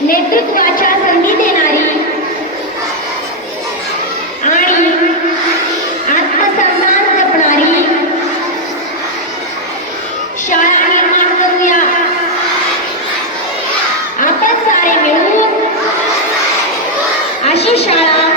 नेतृत्वाच्या संधी देणारी आणि आत्मसन्मान जपणारी शाळा निर्माण करूया। आपण सारे मिळून अशी शाळा